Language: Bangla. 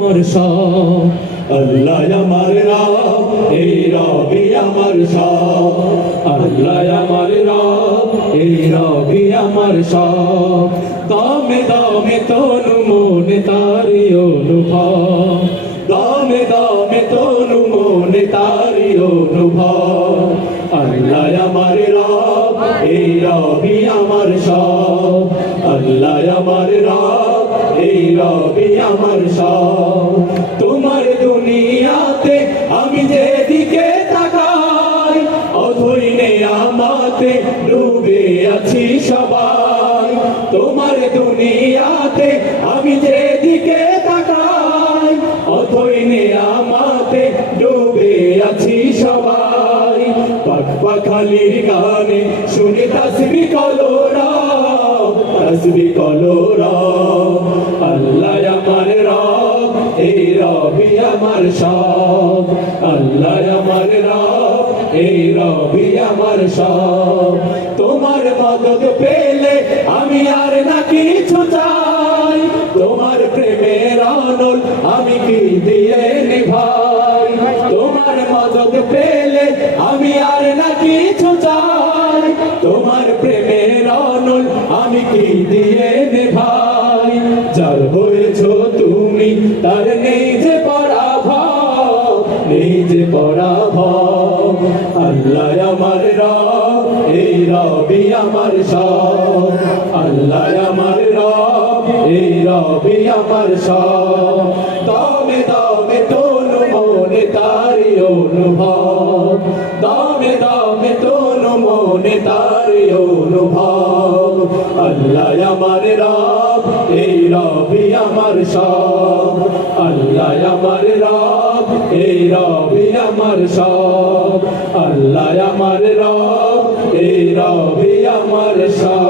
আমার সব আল্লাহ আমার রব, এই রবি আমার সব আল্লাহ আমার রব, এই রবি আমার সব। দমে দমে তনু মনে তারি অনুভব, দমে দমে তনু মনে তারি অনুভব। আল্লাহ আমার রব, এই রবি আমার সব আল্লাহ আমার রব, এই রবি আমার সব। তোমার দুনিয়াতে আমি যেদিকে তাকাই, অথই নেয়ামতে ডুবে আছি সবাই। তোমার দুনিয়াতে আমি যেদিকে তাকাই, অথই নেয়ামতে ডুবে আছি সবাই। পাখালির গানে শুনি তাসবিহ কলোরা, তাসবিহ কলোরা। আল্লাহ আমার রব, এই রবি আমার সব আল্লাহ আমার রব, এই রবি আমার সব। তোমার মদদ পেলে আমি আর না কিছু চাই, তোমার প্রেমের আনল আমি কি দিয়ে নিভাই। তোমার মদদ পেলে আমি আর না কিছু চাই, তোমার প্রেমের আনল আমি কি দিয়ে নিভাই। যার হয়েছ তুমি তার নেই যে পরাভব, নেই যে পরাভব। আল্লাহ আমার রব, এই রবি আমার সব আল্লাহ আমার রব, এই রবি আমার সব। দমে দমে তনু মনে তারি অনুভব, দমে দমে তনু মনে তারি অনুভব। আল্লাহ আমার রব, এই রবি আমার সব আল্লাহ আমার রব, এই রবি আমার সব আল্লাহ আমার রব, এই রবি আমার সব।